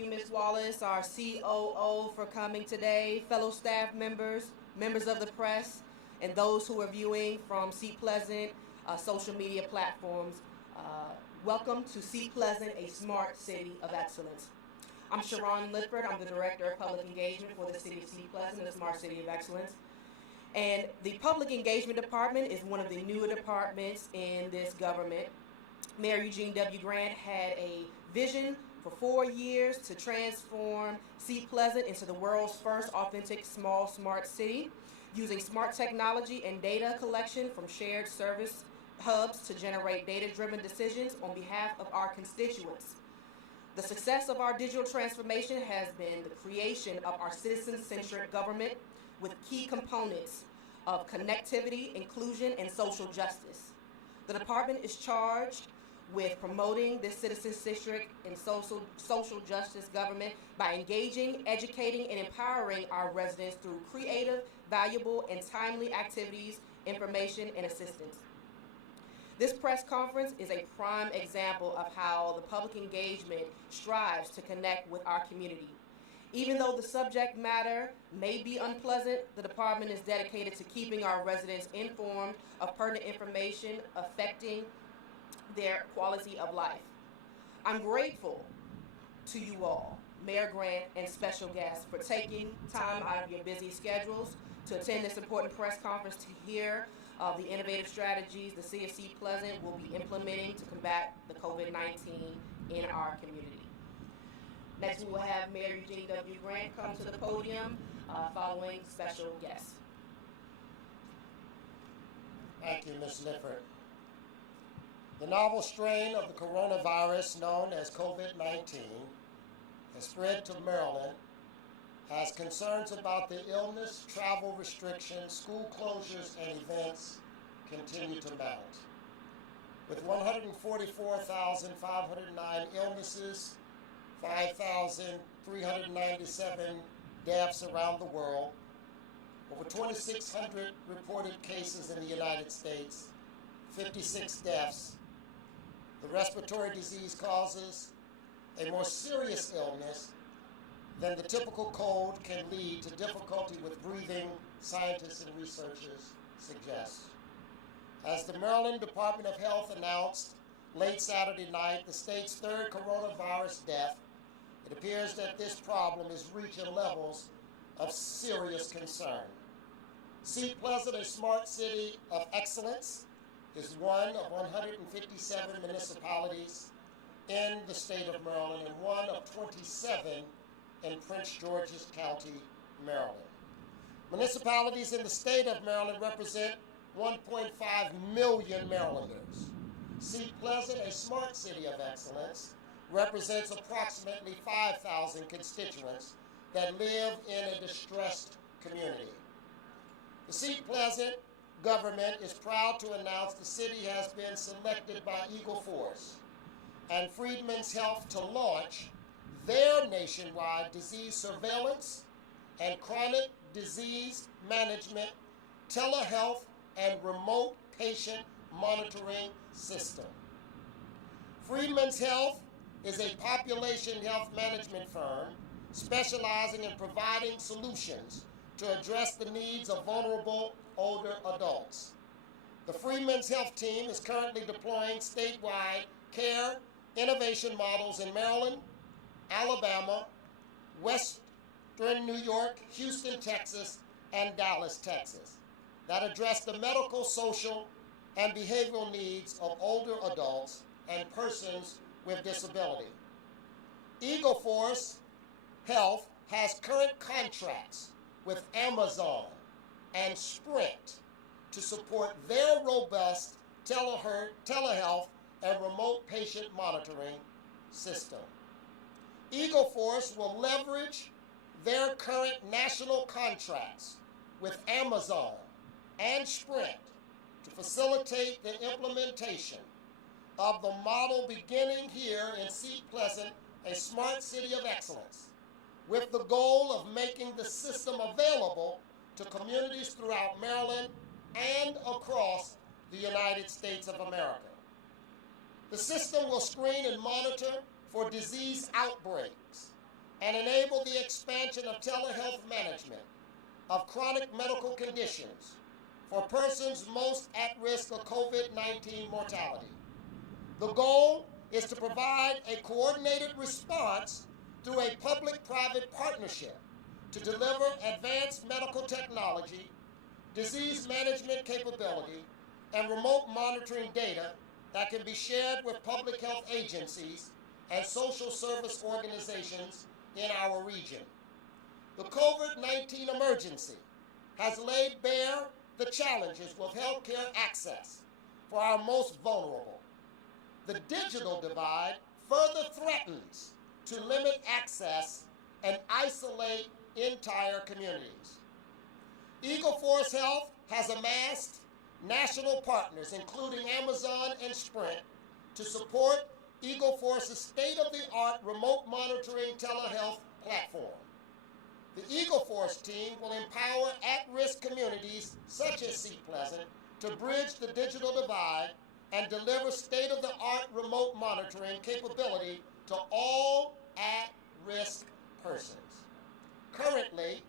you, Ms. Wallace, our COO, for coming today, fellow staff members, members of the press, and those who are viewing from Seat Pleasant social media platforms. Welcome to Seat Pleasant, a smart city of excellence. I'm Sharon Lifford. I'm the Director of Public Engagement for the City of Seat Pleasant, a smart city of excellence. And the Public Engagement Department is one of the newer departments in this government. Mayor Eugene Grant had a vision for 4 years to transform Seat Pleasant into the world's first authentic small smart city, using smart technology and data collection from shared service hubs to generate data-driven decisions on behalf of our constituents. The success of our digital transformation has been the creation of our citizen-centric government with key components of connectivity, inclusion, and social justice. The department is charged with promoting this citizen-centric and social justice government by engaging, educating, and empowering our residents through creative, valuable, and timely activities, information, and assistance. This press conference is a prime example of how the public engagement strives to connect with our community. Even though the subject matter may be unpleasant, the department is dedicated to keeping our residents informed of pertinent information affecting their quality of life. I'm grateful to you all, Mayor Grant and special guests, for taking time out of your busy schedules to attend this important press conference to hear of the innovative strategies the City of Seat Pleasant will be implementing to combat the COVID-19 in our community. Next, we will have Mayor Eugene Grant come to the podium following special guests. Thank you, Ms. Lifford. The novel strain of the coronavirus known as COVID-19 has spread to Maryland, has concerns about the illness, travel restrictions, school closures, and events continue to mount. With 144,509 illnesses, 5,397 deaths around the world, over 2,600 reported cases in the United States, 56 deaths. The respiratory disease causes a more serious illness than the typical cold can lead to difficulty with breathing, scientists and researchers suggest. As the Maryland Department of Health announced late Saturday night, the state's third coronavirus death, it appears that this problem is reaching levels of serious concern. Seat Pleasant, a smart city of excellence, is one of 157 municipalities in the state of Maryland and one of 27 in Prince George's County, Maryland. Municipalities in the state of Maryland represent 1.5 million Marylanders. Seat Pleasant, a smart city of excellence, represents approximately 5,000 constituents that live in a distressed community. The Seat Pleasant government is proud to announce the city has been selected by Eagle Force and Freedmen's Health to launch their nationwide disease surveillance and chronic disease management, telehealth, and remote patient monitoring system. Freedmen's Health is a population health management firm specializing in providing solutions to address the needs of vulnerable older adults. The Freedmen's Health team is currently deploying statewide care innovation models in Maryland, Alabama, Western New York, Houston, Texas, and Dallas, Texas, that address the medical, social, and behavioral needs of older adults and persons with disability. Eagle Force Health has current contracts with Amazon and Sprint to support their robust telehealth and remote patient monitoring system. Eagle Force will leverage their current national contracts with Amazon and Sprint to facilitate the implementation of the model beginning here in Seat Pleasant, a smart city of excellence, with the goal of making the system available to communities throughout Maryland and across the United States of America. The system will screen and monitor for disease outbreaks and enable the expansion of telehealth management of chronic medical conditions for persons most at risk of COVID-19 mortality. The goal is to provide a coordinated response through a public-private partnership to deliver advanced medical technology, disease management capability, and remote monitoring data that can be shared with public health agencies and social service organizations in our region. The COVID-19 emergency has laid bare the challenges with healthcare access for our most vulnerable. The digital divide further threatens to limit access and isolate entire communities. Eagle Force Health has amassed national partners, including Amazon and Sprint, to support Eagle Force's state-of-the-art remote monitoring telehealth platform. The Eagle Force team will empower at-risk communities such as Seat Pleasant to bridge the digital divide and deliver state-of-the-art remote monitoring capability to all at-risk persons. Currently,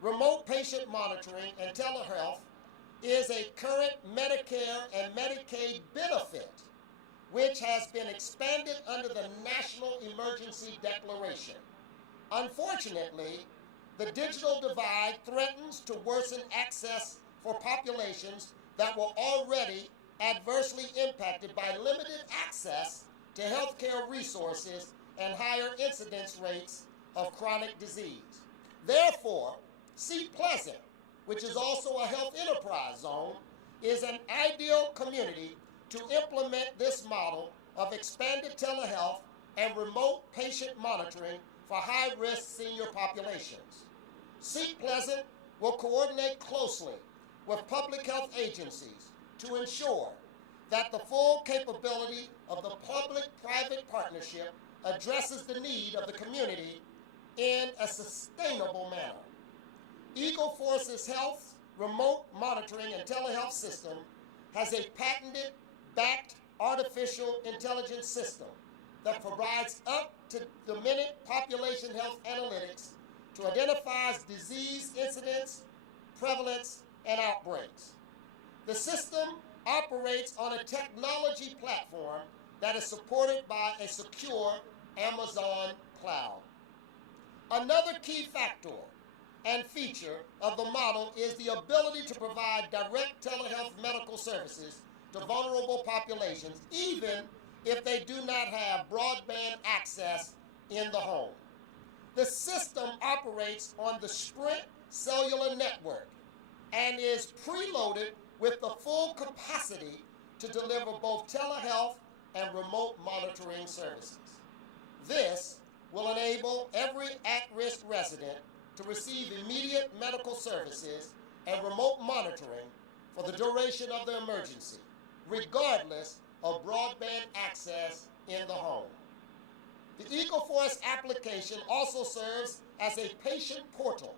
remote patient monitoring and telehealth is a current Medicare and Medicaid benefit which has been expanded under the National Emergency Declaration. Unfortunately, the digital divide threatens to worsen access for populations that were already adversely impacted by limited access to healthcare resources and higher incidence rates of chronic disease. Therefore, Seat Pleasant, which is also a health enterprise zone, is an ideal community to implement this model of expanded telehealth and remote patient monitoring for high-risk senior populations. Seat Pleasant will coordinate closely with public health agencies to ensure that the full capability of the public-private partnership addresses the need of the community in a sustainable manner. Eagle Force's health, remote monitoring, and telehealth system has a patented, backed artificial intelligence system that provides up-to-the-minute population health analytics to identify disease incidence, prevalence, and outbreaks. The system operates on a technology platform that is supported by a secure Amazon cloud. Another key factor and feature of the model is the ability to provide direct telehealth medical services to vulnerable populations, even if they do not have broadband access in the home. The system operates on the Sprint cellular network and is preloaded with the full capacity to deliver both telehealth and remote monitoring services. This will enable every at-risk resident to receive immediate medical services and remote monitoring for the duration of the emergency, regardless of broadband access in the home. The Eagle Force application also serves as a patient portal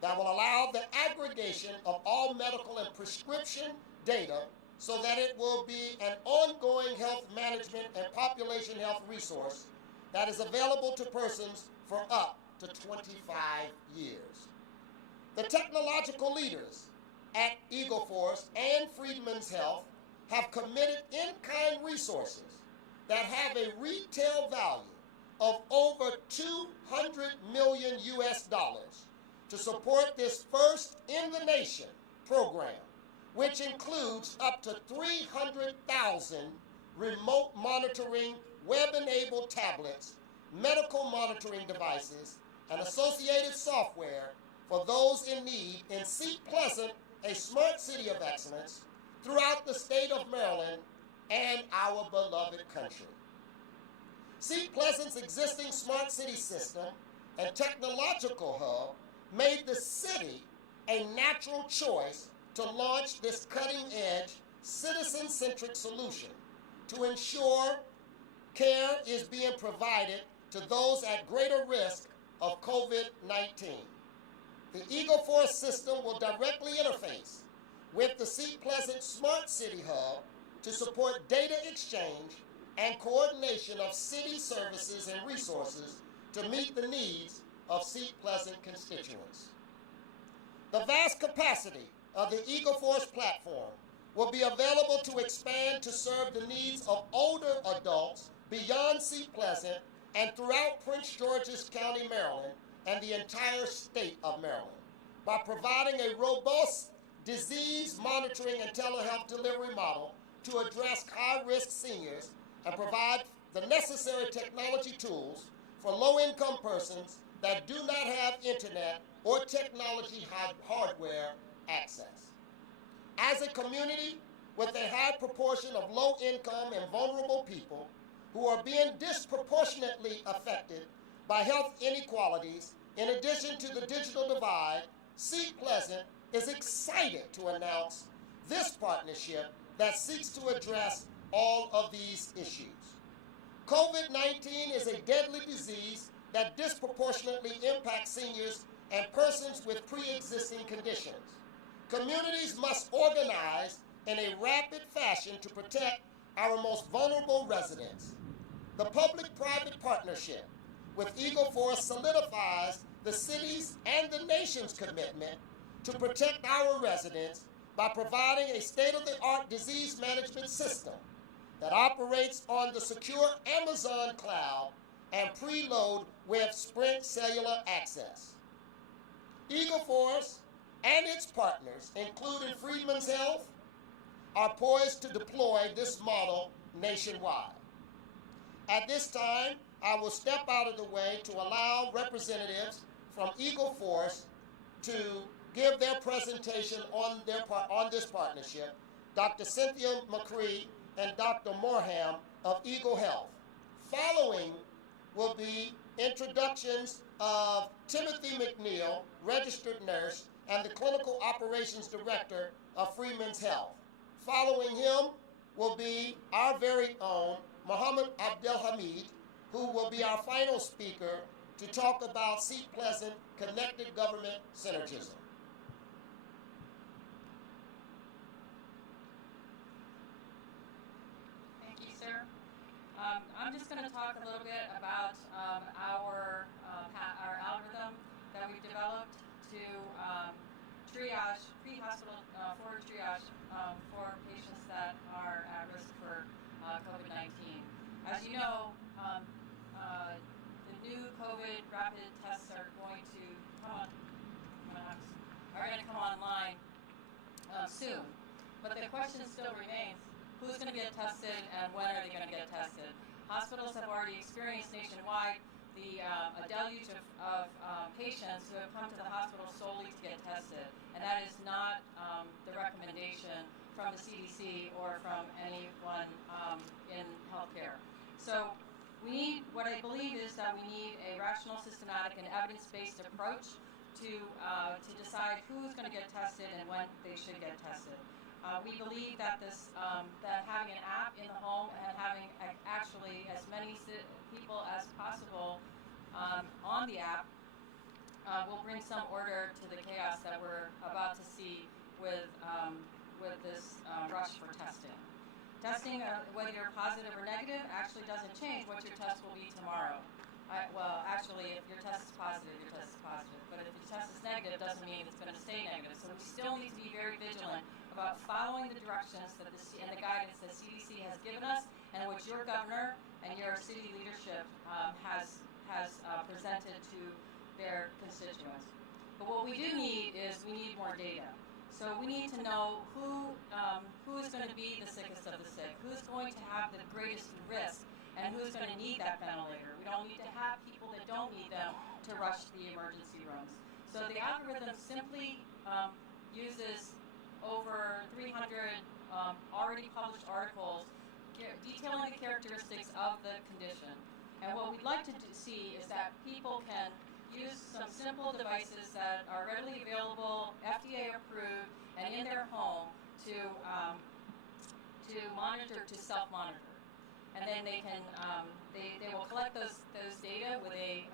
that will allow the aggregation of all medical and prescription data so that it will be an ongoing health management and population health resource that is available to persons for up to 25 years. The technological leaders at Eagle Force and Freedmen's Health have committed in-kind resources that have a retail value of over $200 million to support this first-in-the-nation program, which includes up to 300,000 remote monitoring web-enabled tablets, medical monitoring devices, and associated software for those in need in Seat Pleasant, a smart city of excellence, throughout the state of Maryland and our beloved country. Seat Pleasant's existing smart city system and technological hub made the city a natural choice to launch this cutting-edge, citizen-centric solution to ensure care is being provided to those at greater risk of COVID-19. The Eagle Force system will directly interface with the Seat Pleasant Smart City Hub to support data exchange and coordination of city services and resources to meet the needs of Seat Pleasant constituents. The vast capacity of the EagleForce platform will be available to expand to serve the needs of older adults beyond Seat Pleasant and throughout Prince George's County, Maryland, and the entire state of Maryland by providing a robust disease monitoring and telehealth delivery model to address high-risk seniors and provide the necessary technology tools for low-income persons that do not have internet or technology hardware access. As a community with a high proportion of low-income and vulnerable people who are being disproportionately affected by health inequalities, in addition to the digital divide, Seat Pleasant is excited to announce this partnership that seeks to address all of these issues. COVID-19 is a deadly disease that disproportionately impacts seniors and persons with pre-existing conditions. Communities must organize in a rapid fashion to protect our most vulnerable residents. The public-private partnership with EagleForce solidifies the city's and the nation's commitment to protect our residents by providing a state-of-the-art disease management system that operates on the secure Amazon cloud and preload with Sprint cellular access. EagleForce and its partners, including Freedmen's Health, are poised to deploy this model nationwide. At this time, I will step out of the way to allow representatives from EagleForce to give their presentation on this partnership, Dr. Cynthia McCree and Dr. Morham of Eagle Health. Following will be introductions of Timothy McNeil, registered nurse, and the Clinical Operations Director of Freedmen's Health. Following him will be our very own Muhammad Abdelhamid, who will be our final speaker to talk about Seat Pleasant Connected Government Synergism. Thank you, sir. I'm just going to talk a little bit about our algorithm that we've developed to triage, pre-hospital forward triage for patients that are at risk for COVID-19. As you know, the new COVID rapid tests are going to come online soon. But the question still remains, who's going to get tested and when are they going to get tested? Hospitals have already experienced nationwide a deluge of patients who have come to the hospital solely to get tested. And that is not the recommendation from the CDC or from anyone in healthcare. So what I believe is that we need a rational, systematic, and evidence-based approach to decide who's going to get tested and when they should get tested. We believe that that having an app in the home and having actually as many people as possible on the app will bring some order to the chaos that we're about to see with this rush for testing. Testing, whether you're positive or negative, actually doesn't change what your test will be tomorrow. Well, actually, if your test is positive, your test is positive. But if your test is negative, it doesn't mean it's going to stay negative. So we still need to be very vigilant about following the directions and the guidance that CDC has given us, and which your governor and your city leadership has presented to their constituents. But what we do need is more data. So we need to know who is going to be the sickest of the sick, who's going to have the greatest risk, and who's going to need that ventilator. We don't need to have people that don't need them to rush to the emergency rooms. So the algorithm simply uses over 300 already published articles detailing the characteristics of the condition. And what we'd like to see is that people can use some simple devices that are readily available, FDA approved, and in their home to monitor, to self-monitor. And then they can they will collect those data with a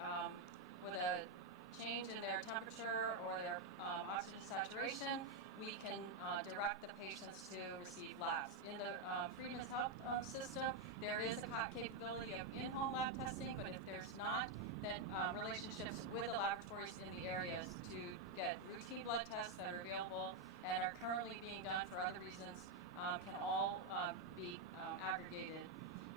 change in their temperature or their oxygen saturation. We can direct the patients to receive labs. In the Freedmen's Health system, there is a capability of in-home lab testing, but if there's not, then relationships with the laboratories in the areas to get routine blood tests that are available and are currently being done for other reasons can all be aggregated.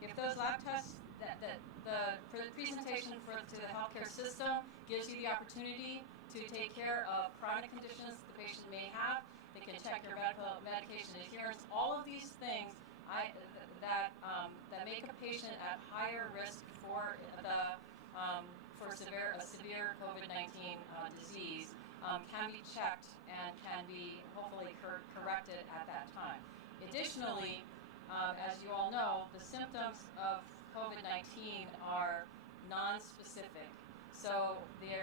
If those lab tests for the presentation to the healthcare system gives you the opportunity to take care of chronic conditions the patient may have. They can check your medication adherence. All of these things that make a patient at higher risk for severe COVID-19 disease can be checked and can be hopefully corrected at that time. Additionally, as you all know, the symptoms of COVID-19 are non-specific. So they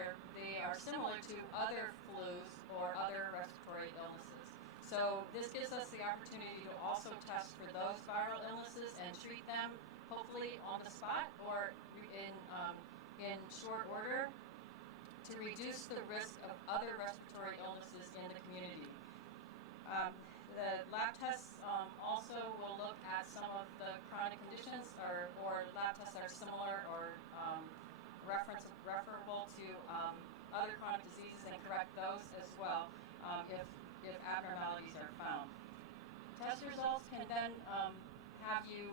are similar to other flus or other respiratory illnesses. So this gives us the opportunity to also test for those viral illnesses and treat them hopefully on the spot or in short order to reduce the risk of other respiratory illnesses in the community. The lab tests also will look at some of the chronic conditions or lab tests that are similar or referable to other chronic diseases and correct those as well if abnormalities are found. Test results can then have you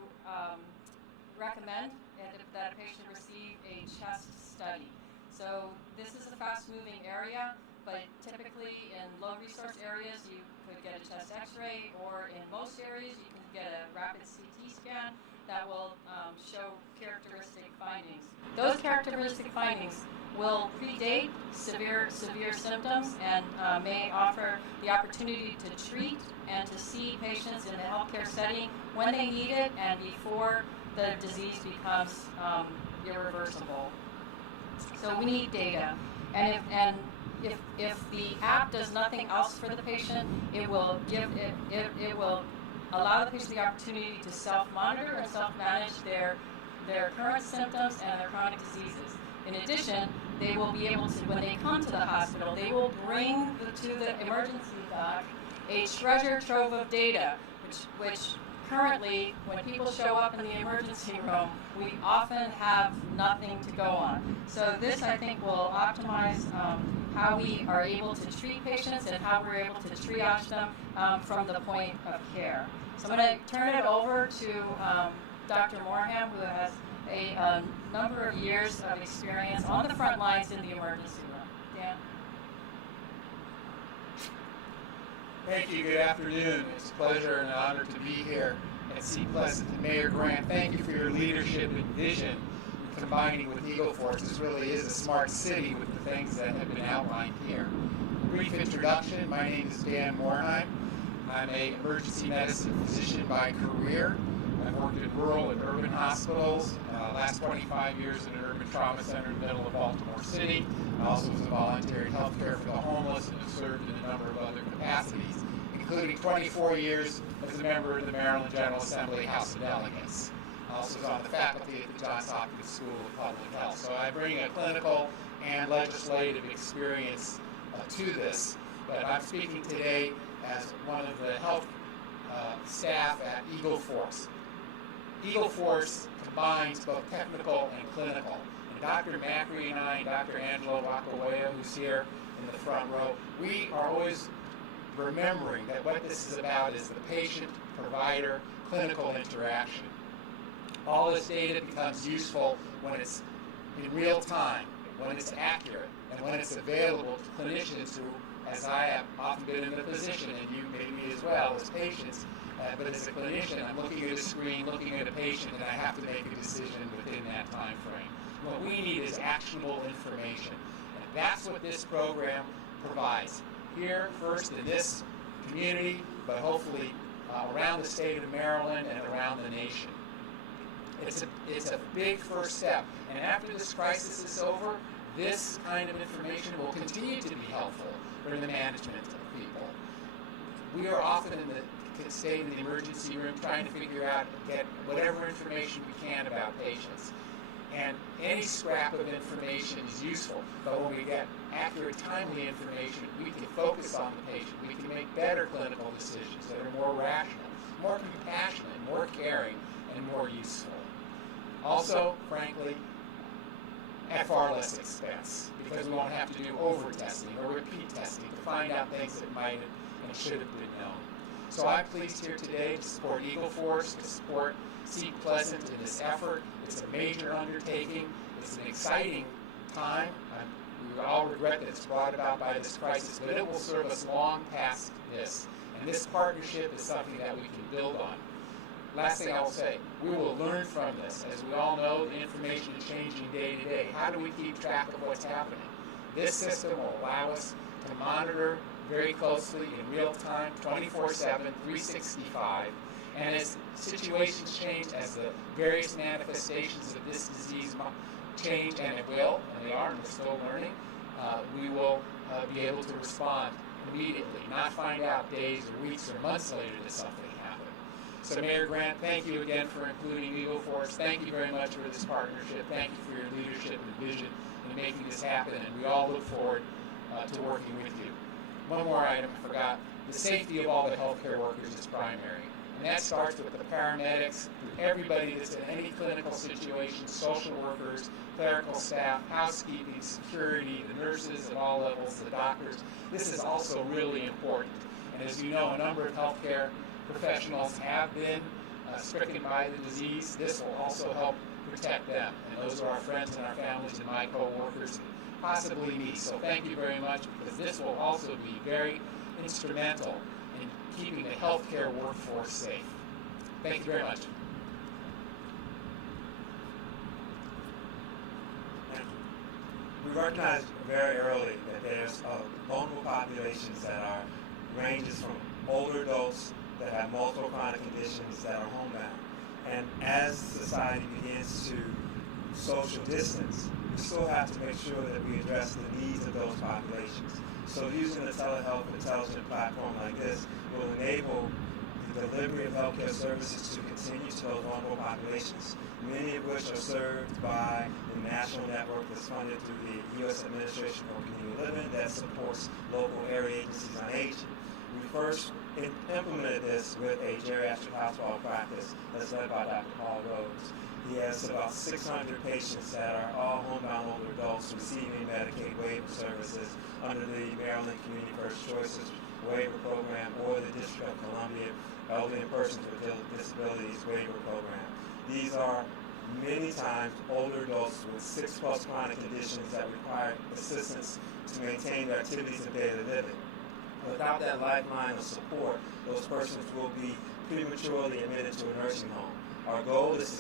recommend that a patient receive a chest study. So this is a fast-moving area, but typically in low-resource areas you could get a chest x-ray, or in most areas you can get a rapid CT scan that will show characteristic findings. Those characteristic findings will predate severe symptoms and may offer the opportunity to treat and to see patients in the healthcare setting when they need it and before the disease becomes irreversible. So we need data, and if the app does nothing else for the patient, it will allow the patient the opportunity to self-monitor and self-manage their current symptoms and their chronic diseases. In addition, they will be able to, when they come to the hospital, they will bring to the emergency doc a treasure trove of data, which currently, when people show up in the emergency room, we often have nothing to go on. So this, I think, will optimize how we are able to treat patients and how we're able to triage them from the point of care. So I'm going to turn it over to Dr. Morham, who has a number of years of experience on the front lines in the emergency room. Dan? Thank you. Good afternoon. It's a pleasure and an honor to be here at Seat Pleasant. And Mayor Grant, thank you for your leadership and vision combining with Eagle Force. This really is a smart city with the things that have been outlined here. Brief introduction. My name is Dan Morheim. I'm an emergency medicine physician by career. I've worked in rural and urban hospitals, last 25 years in an urban trauma center in the middle of Baltimore City. I also was a volunteer in healthcare for the homeless and have served in a number of other capacities, including 24 years as a member of the Maryland General Assembly House of Delegates. I also was on the faculty at the Johns Hopkins School of Public Health. So I bring a clinical and legislative experience to this, but I'm speaking today as one of the health staff at Eagle Force. Eagle Force combines both technical and clinical. And Dr. Macri and I, and Dr. Angelo Wakawoya, who's here in the front row, we are always remembering that what this is about is the patient-provider clinical interaction. All this data becomes useful when it's in real time, when it's accurate, and when it's available to clinicians who, as I have often been in the position, and you maybe as well, as patients, but as a clinician, I'm looking at a screen, looking at a patient, and I have to make a decision within that time frame. What we need is actionable information, and that's what this program provides. Here, first in this community, but hopefully around the state of Maryland and around the nation. It's a big first step, and after this crisis is over, this kind of information will continue to be helpful for the management of people. We are often stay in the emergency room trying to figure out, get whatever information we can about patients. And any scrap of information is useful, but when we get accurate, timely information, we can focus on the patient. We can make better clinical decisions that are more rational, more compassionate, more caring, and more useful. Also, frankly, at far less expense, because we won't have to do over-testing or repeat testing to find out things that might and should have been known. So I'm pleased here today to support Eagle Force, to support Seat Pleasant in this effort. It's a major undertaking. It's an exciting time. We all regret that it's brought about by this crisis, but it will serve us long past this. And this partnership is something that we can build on. Last thing I'll say, we will learn from this. As we all know, the information is changing day to day. How do we keep track of what's happening? This system will allow us to monitor very closely in real time, 24/7, 365. And as situations change, as the various manifestations of this disease change, and it will, and they are, and we're still learning, we will be able to respond immediately, not find out days or weeks or months later that something happened. So Mayor Grant, thank you again for including Eagle Force. Thank you very much for this partnership. Thank you for your leadership and vision in making this happen, and we all look forward to working with you. One more item I forgot. The safety of all the healthcare workers is primary. And that starts with the paramedics, everybody that's in any clinical situation, social workers, clerical staff, housekeeping, security, the nurses at all levels, the doctors. This is also really important. And as you know, a number of healthcare professionals have been stricken by the disease. This will also help protect them. And those are our friends and our families and my co-workers, and possibly me. So thank you very much, because this will also be very instrumental in keeping the healthcare workforce safe. Thank you very much. We recognized very early that there's vulnerable populations that are ranges from older adults that have multiple chronic conditions that are homebound. And as society begins to social distance, we still have to make sure that we address the needs of those populations. So using a telehealth intelligent platform like this will enable the delivery of healthcare services to continue to those vulnerable populations, many of which are served by the national network that's funded through the U.S. Administration for Community Living that supports local area agencies on aging. We first implemented this with a geriatric hospital practice that's led by Dr. Paul Rhodes. He has about 600 patients that are all homebound older adults receiving Medicaid waiver services under the Maryland Community First Choices waiver program or the District of Columbia Elderly and Persons with Disabilities waiver program. These are many times older adults with 6+ chronic conditions that require assistance to maintain their activities of daily living. Without that lifeline of support, those persons will be prematurely admitted to a nursing home. Our goal is to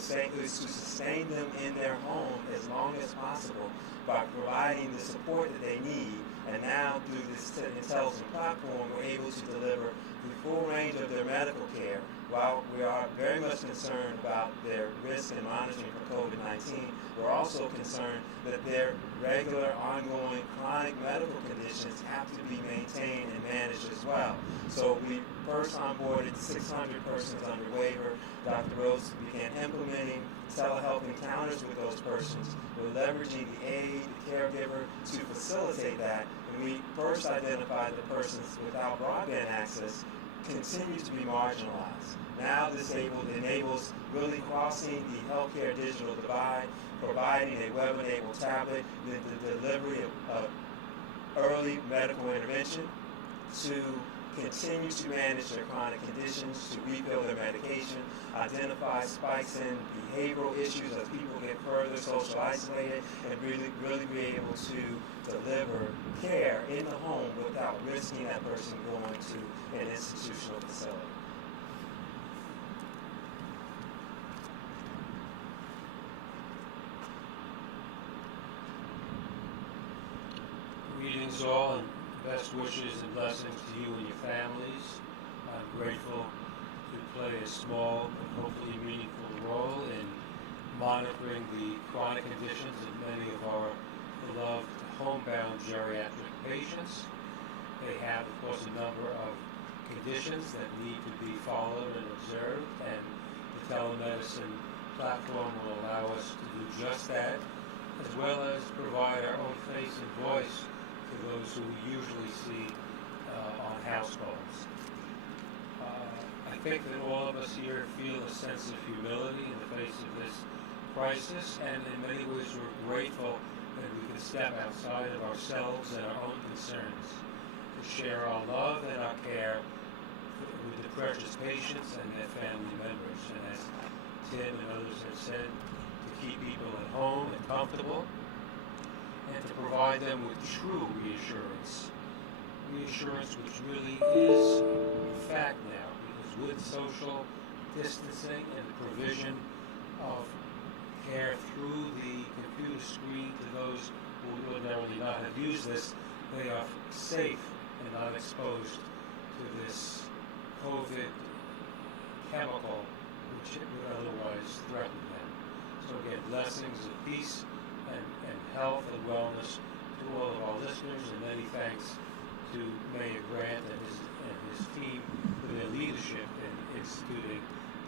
sustain them in their home as long as possible by providing the support that they need. And now, through this intelligent platform, we're able to deliver the full range of their medical care. While we are very much concerned about their risk and monitoring for COVID-19, we're also concerned that their regular, ongoing, chronic medical conditions have to be maintained and managed as well. So we first onboarded 600 persons under waiver. Dr. Rhodes began implementing telehealth encounters with those persons. We're leveraging the aide, the caregiver to facilitate that. And we first identified the persons without broadband access continue to be marginalized. Now this enables really crossing the healthcare digital divide, providing a web-enabled tablet with the delivery of early medical intervention to continue to manage their chronic conditions, to refill their medication, identify spikes in behavioral issues as people get further social isolated, and really be able to deliver care in the home without risking that person going to an institutional facility. Greetings all, and best wishes and blessings to you and your families. I'm grateful to play a small but hopefully meaningful role in monitoring the chronic conditions of many of our beloved homebound geriatric patients. They have, of course, a number of conditions that need to be followed and observed, and the telemedicine platform will allow us to do just that, as well as provide our own face and voice to those who we usually see on house calls. I think that all of us here feel a sense of humility in the face of this crisis, and in many ways we're grateful step outside of ourselves and our own concerns, to share our love and our care with the precious patients and their family members. And as Tim and others have said, to keep people at home and comfortable, and to provide them with true reassurance which really is a fact now, because with social distancing and the provision of care through the computer screen to those who would ordinarily not have used this, they are safe and not exposed to this COVID chemical which would otherwise threaten them. So again, blessings of peace and health and wellness to all of our listeners, and many thanks to Mayor Grant and his team for their leadership in instituting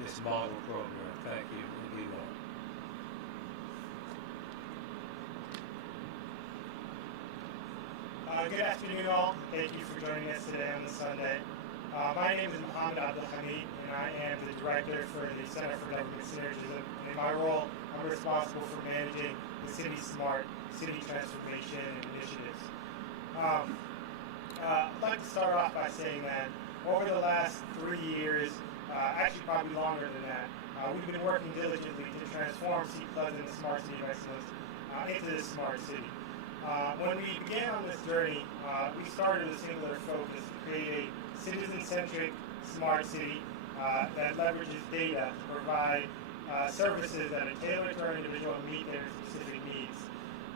this model program. Thank you, and be well. Good afternoon, all. Thank you for joining us today on this Sunday. My name is Mohammed Abdelhamid, and I am the director for the Center for Government Synergism. And in my role, I'm responsible for managing the City Smart City Transformation Initiatives. I'd like to start off by saying that over the last 3 years, actually probably longer than that, we've been working diligently to transform Seat Pleasant, the Smart City of Excellence, into this smart city. When we began on this journey, we started with a singular focus to create a citizen-centric smart city that leverages data to provide services that are tailored to our individual and meet their specific needs.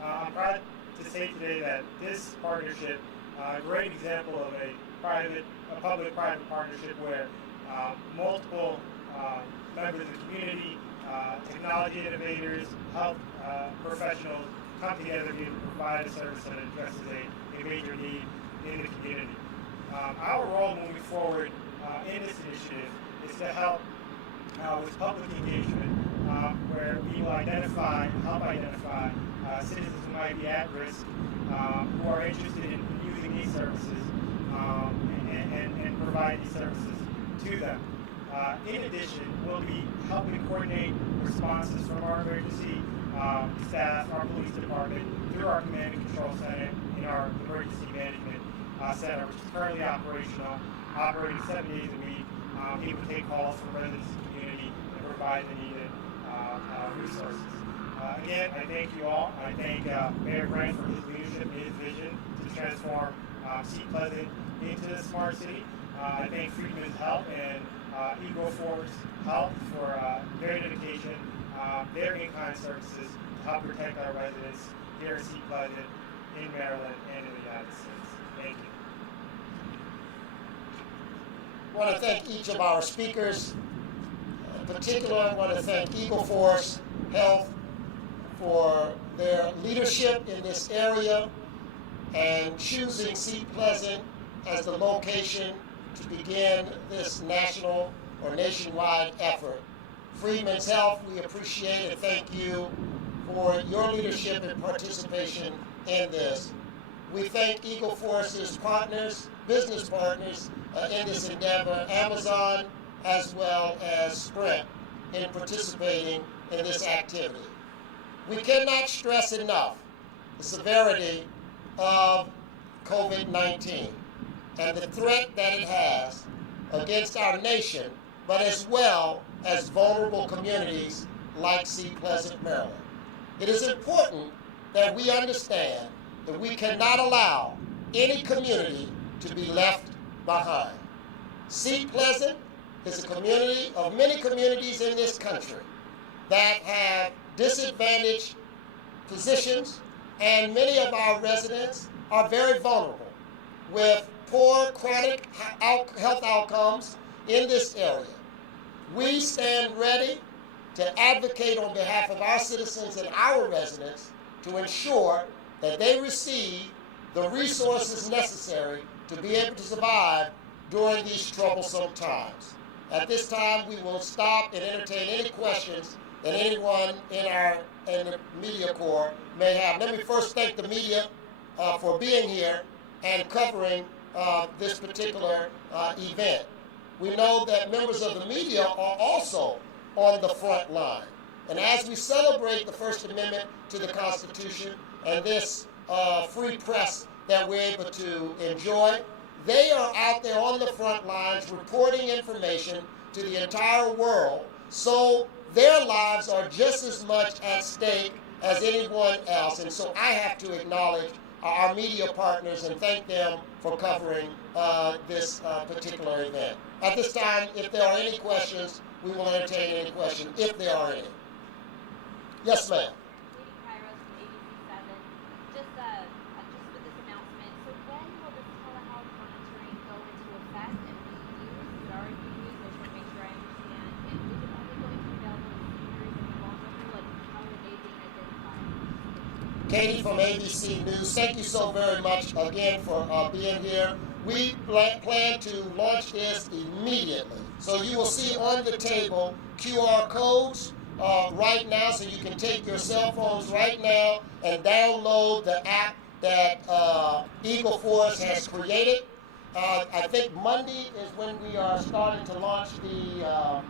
I'm proud to say today that this partnership, a great example of a public-private partnership where multiple members of the community, technology innovators, health professionals come together to be able to provide a service that addresses a major need in the community. Our role moving forward in this initiative is to help with public engagement, where we will help identify citizens who might be at risk, who are interested in using these services, and provide these services to them. In addition, we'll be helping coordinate responses from our emergency staff, our police department, through our command and control center in our emergency management center, which is currently operational, operating 7 days a week, able to take calls from residents of the community and provide the needed resources. Again, I thank you all. I thank Mayor Grant for his leadership and his vision to transform Seat Pleasant into a smart city. I thank Freedmen's Health and Eagle Force Health for their dedication, their in-kind services to help protect our residents here in Seat Pleasant, in Maryland, and in the United States. Thank you. I want to thank each of our speakers. In particular, I want to thank Eagle Force Health for their leadership in this area and choosing Seat Pleasant as the location to begin this national or nationwide effort. Freedmen's Health, we appreciate and thank you for your leadership and participation in this. We thank Eagle Force's partners, business partners in this endeavor, Amazon as well as Sprint, in participating in this activity. We cannot stress enough the severity of COVID-19 and the threat that it has against our nation, but as well as vulnerable communities like Seat Pleasant, Maryland. It is important that we understand that we cannot allow any community to be left behind. Seat Pleasant is a community of many communities in this country that have disadvantaged positions, and many of our residents are very vulnerable with poor chronic health outcomes in this area. We stand ready to advocate on behalf of our citizens and our residents to ensure that they receive the resources necessary to be able to survive during these troublesome times. At this time, we will stop and entertain any questions that anyone in the media corps may have. Let me first thank the media for being here and covering this particular event. We know that members of the media are also on the front line. And as we celebrate the First Amendment to the Constitution and this free press that we're able to enjoy. They are out there on the front lines reporting information to the entire world, so their lives are just as much at stake as anyone else. And so I have to acknowledge our media partners and thank them for covering this particular event. At this time, if there are any questions, we will entertain any questions, if there are any. Yes, ma'am. Just with this announcement, so when will this telehealth monitoring go into effect and be used? Is it already being used? I just want to make sure I understand. And is it only going to be available to seniors and vulnerable? Like, how are they being identified? Katie from ABC News, thank you so very much again for being here. We plan to launch this immediately. So you will see on the table QR codes right now, so you can take your cell phones right now and download the app that Eagle Force has created. I think Monday is when we are starting to launch the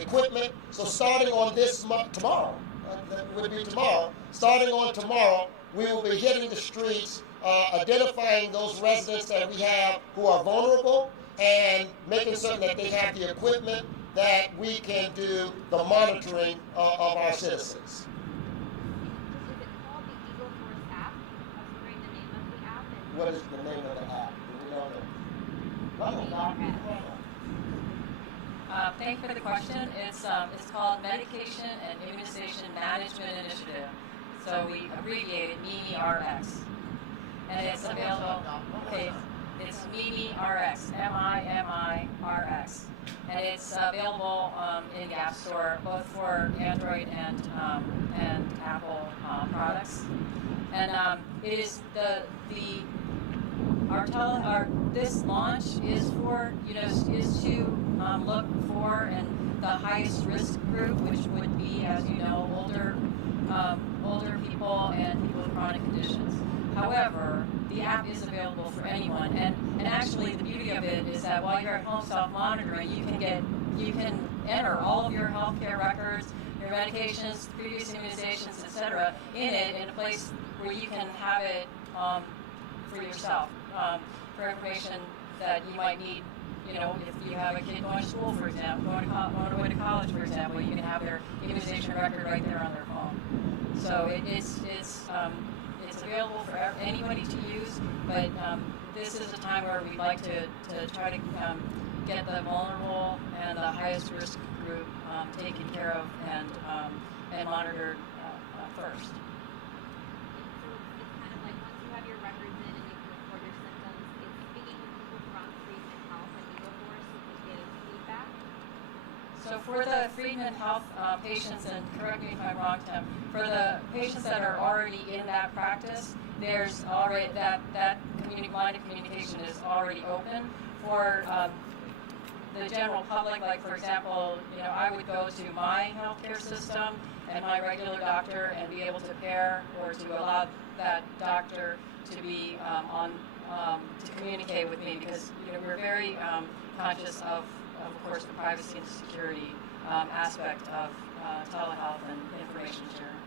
equipment. So starting on this month, tomorrow, that would be tomorrow, starting on tomorrow, we will be hitting the streets, identifying those residents that we have who are vulnerable and making certain that they have the equipment that we can do the monitoring of our citizens. Is it called the Eagle Force app? I was wondering the name of the app. And What is the name of the app? Do we know Thank you for the question. It's called Medication and Immunization Management Initiative. So we abbreviated MIMI-RX. And it's available, it's MIMI-RX, MIMI-RX. And it's available in the App Store, both for Android and Apple products. And it is this launch is for, is to look for the highest risk group, which would be, as you know, older people and people with chronic conditions. However, the app is available for anyone, and actually the beauty of it is that while you're at home self-monitoring, you can enter all of your healthcare records, your medications, previous immunizations, etc., in a place where you can have it for yourself, for information that you might need. If you have a kid going to school, for example, going away to college, for example, you can have their immunization record right there on their phone. So it's available for anybody to use, but this is a time where we'd like to try to get the vulnerable and the highest risk group taken care of and monitored first. so it's kind of like once you have your records in and you can report your symptoms, it's speaking with people from Freedman Health and Eagle Force so you can get feedback. So for the Freedman Health patients, and correct me if I'm wrong, Tim, for the patients that are already in that practice, there's already that line of communication is already open. For the general public, like for example, I would go to my healthcare system and my regular doctor and be able to pair or to allow that doctor to be to communicate with me, because we're very conscious of course, the privacy and security aspect of telehealth and information sharing.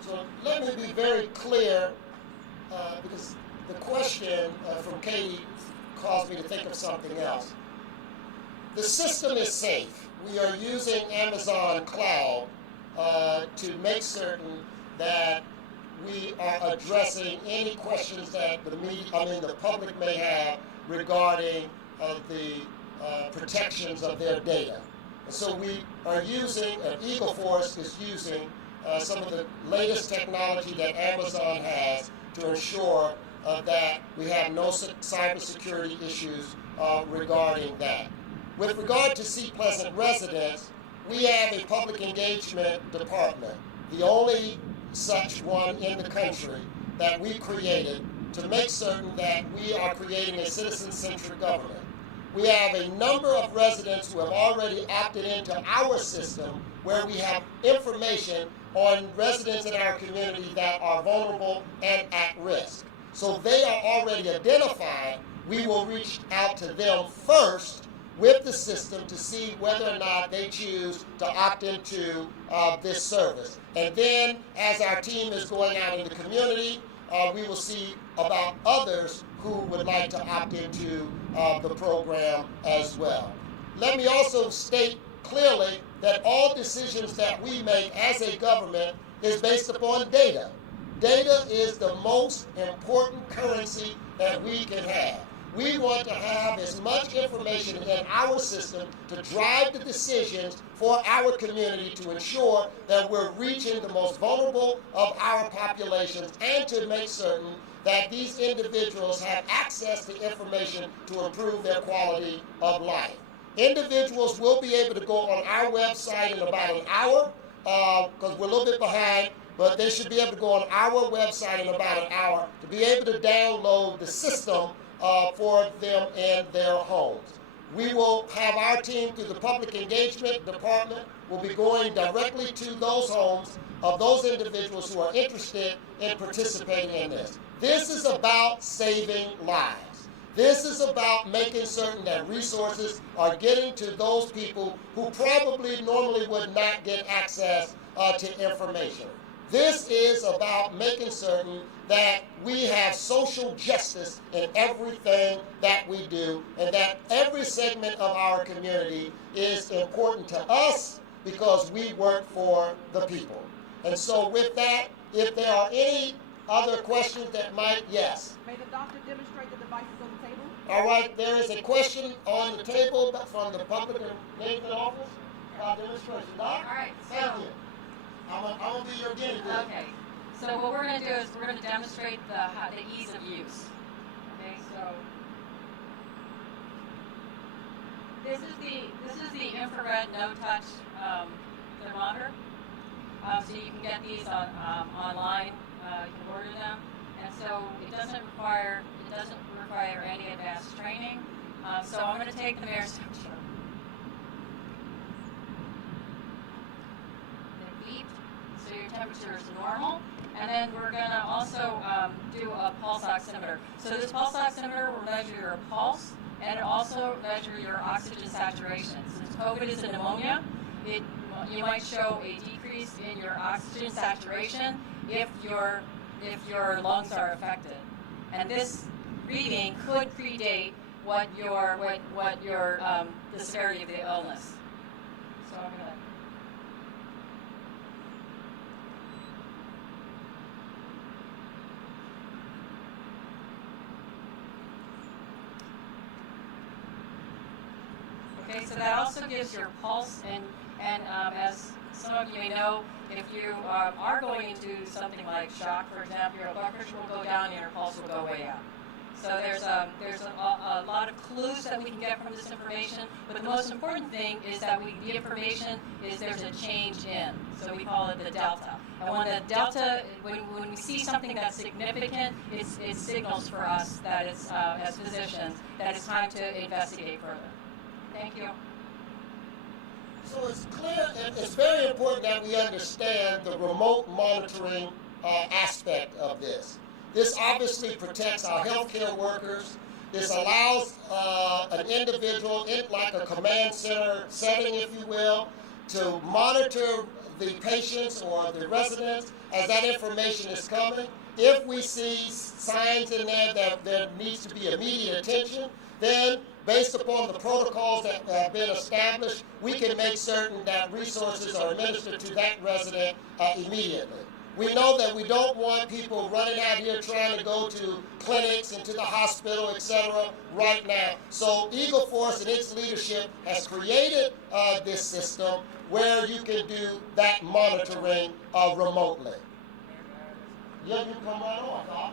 So let me be very clear, because the question from Katie caused me to think of something else. The system is safe. We are using Amazon Cloud to make certain that we are addressing any questions that the public may have regarding the protections of their data. And so we are using, Eagle Force is using some of the latest technology that Amazon has to ensure that we have no cybersecurity issues regarding that. With regard to Seat Pleasant residents, we have a public engagement department, the only such one in the country that we created to make certain that we are creating a citizen-centric government. We have a number of residents who have already opted into our system where we have information on residents in our community that are vulnerable and at risk. So they are already identified. We will reach out to them first with the system to see whether or not they choose to opt into this service. And then as our team is going out in the community, we will see about others who would like to opt into the program as well. Let me also state clearly that all decisions that we make as a government is based upon data. Data is the most important currency that we can have. We want to have as much information in our system to drive the decisions for our community to ensure that we're reaching the most vulnerable of our populations and to make certain that these individuals have access to information to improve their quality of life. Individuals will be able to go on our website in about an hour, because we're a little bit behind, but they should be able to go on our website in about an hour to be able to download the system for them in their homes. We will have our team through the public engagement department will be going directly to those homes of those individuals who are interested in participating in this. This is about saving lives. This is about making certain that resources are getting to those people who probably normally would not get access to information. This is about making certain that we have social justice in everything that we do, and that every segment of our community is important to us because we work for the people. And so with that, if there are any other questions that might, yes. May the doctor demonstrate the devices on the table? All right, there is a question on the table from the public engagement office. Demonstration. Doc? All right. Thank you. I'm gonna be your guinea pig. Okay. So what we're going to do is we're going to demonstrate the ease of use. Okay. So this is the infrared no-touch thermometer. So you can get these online. You can order them, and so it doesn't require any advanced training. So I'm going to take the mayor's temperature. So your temperature is normal, and then we're going to also do a pulse oximeter. So this pulse oximeter will measure your pulse, and it also measure your oxygen saturation. Since COVID is a pneumonia, you might show a decrease in your oxygen saturation if your lungs are affected. And this reading could predate the severity of the illness. So I'm going to. Okay, so that also gives your pulse, and as some of you may know, if you are going into something like shock, for example, your blood pressure will go down and your pulse will go way up. So there's a lot of clues that we can get from this information, but the most important thing is that the information is there's a change in, so we call it the delta. And when the delta, when we see something that's significant, it signals for us that it's, as physicians, that it's time to investigate further. Thank you. So it's clear, and it's very important that we understand the remote monitoring aspect of this. This obviously protects our healthcare workers. This allows an individual in like a command center setting, if you will, to monitor the patients or the residents as that information is coming. If we see signs in there that there needs to be immediate attention, then based upon the protocols that have been established, we can make certain that resources are administered to that resident immediately. We know that we don't want people running out here trying to go to clinics and to the hospital, etc. right now. So Eagle Force and its leadership has created this system where you can do that monitoring remotely. Yeah, you come right on, Doc.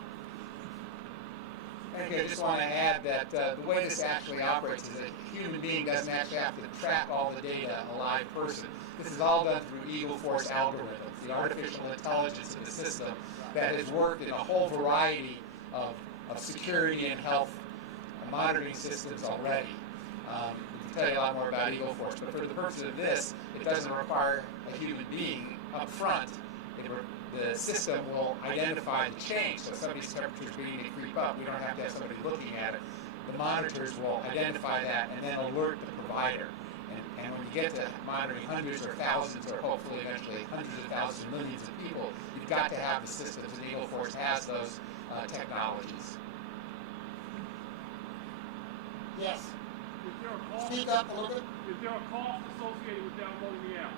Thank you. I just want to add that the way this actually operates is a human being doesn't actually have to track all the data, a live person. This is all done through Eagle Force algorithms, the artificial intelligence in the system that has worked in a whole variety of security and health monitoring systems already. We can tell you a lot more about Eagle Force, but for the purpose of this, it doesn't require a human being up front. The system will identify the change. So if somebody's temperature is beginning to creep up, we don't have to have somebody looking at it. the monitors will identify that and then alert the provider. And when you get to monitoring hundreds or thousands, or hopefully eventually hundreds of thousands, millions of people, you've got to have the systems, and Eagle Force has those technologies. Yes. Is there a cost? Speak up a little bit. Is there a cost associated with downloading the app?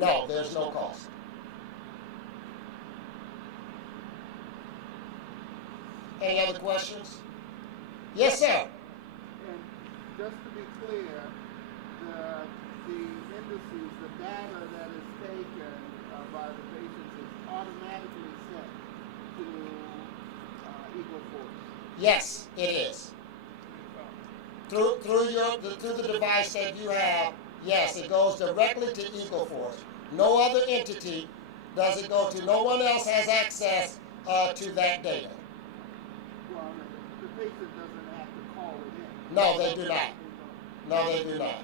No, there's no cost. Any other questions? Yes, sir. And just to be clear, the indices, the data that is taken by the patients is automatically sent to Eagle Force. Yes, it is. Through the device that you have, yes, it goes directly to Eagle Force. No other entity does it go to. No one else has access to that data. Well, the patient doesn't have to call it in. No, they do not. No, they do not.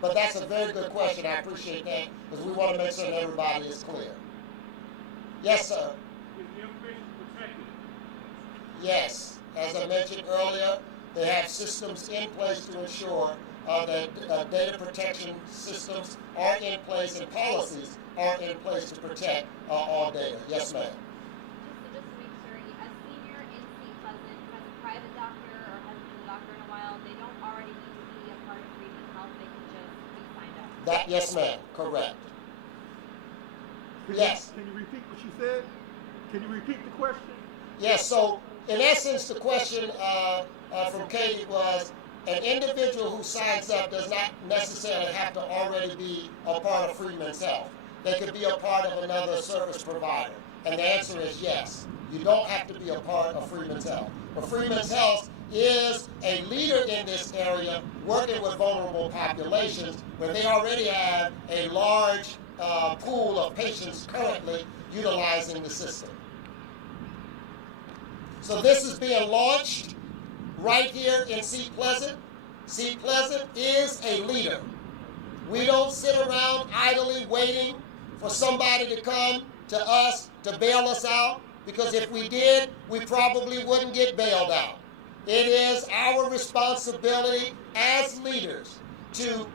But that's a very good question. I appreciate that, because we want to make sure that everybody is clear. Yes, sir. Is the information protected? Yes. As I mentioned earlier, they have systems in place to ensure that data protection systems are in place and policies are in place to protect all data. Yes, ma'am. Just to make sure, a senior in St. Pleasant who has a private doctor or hasn't been a doctor in a while, they don't already need to be a part of Freedom Health. They can just be signed up. Yes, ma'am. Correct. Yes. Can you repeat what you said? Can you repeat the question? Yes. So, in essence, the question from Katie was, an individual who signs up does not necessarily have to already be a part of Freedmen's Health. They could be a part of another service provider. And the answer is yes. You don't have to be a part of Freedmen's Health. But Freedmen's Health is a leader in this area, working with vulnerable populations, where they already have a large pool of patients currently utilizing the system. So this is being launched right here in St. Pleasant. St. Pleasant is a leader. We don't sit around idly waiting for somebody to come to us to bail us out, because if we did, we probably wouldn't get bailed out. It is our responsibility as leaders to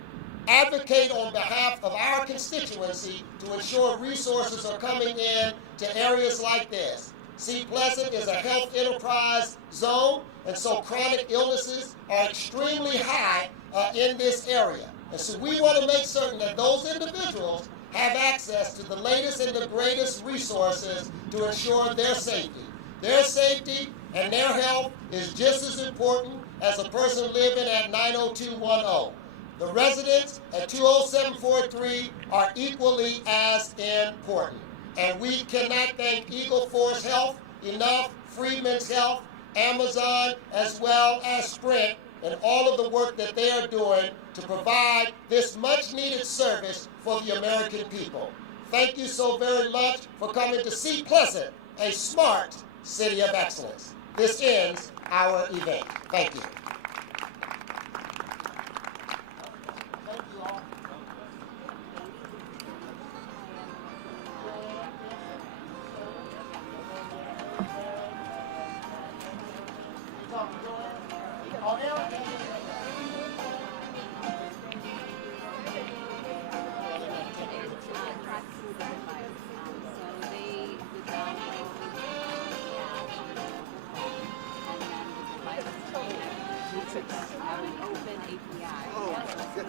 advocate on behalf of our constituency to ensure resources are coming in to areas like this. St. Pleasant is a health enterprise zone, and so chronic illnesses are extremely high in this area. And so we want to make certain that those individuals have access to the latest and the greatest resources to ensure their safety. Their safety and their health is just as important as a person living at 90210. The residents at 20743 are equally as important. And we cannot thank Eagle Force Health enough, Freedmen's Health, Amazon, as well as Sprint, and all of the work that they are doing to provide this much-needed service for the American people. Thank you so very much for coming to St. Pleasant, a smart city of excellence. This ends our event. Thank you.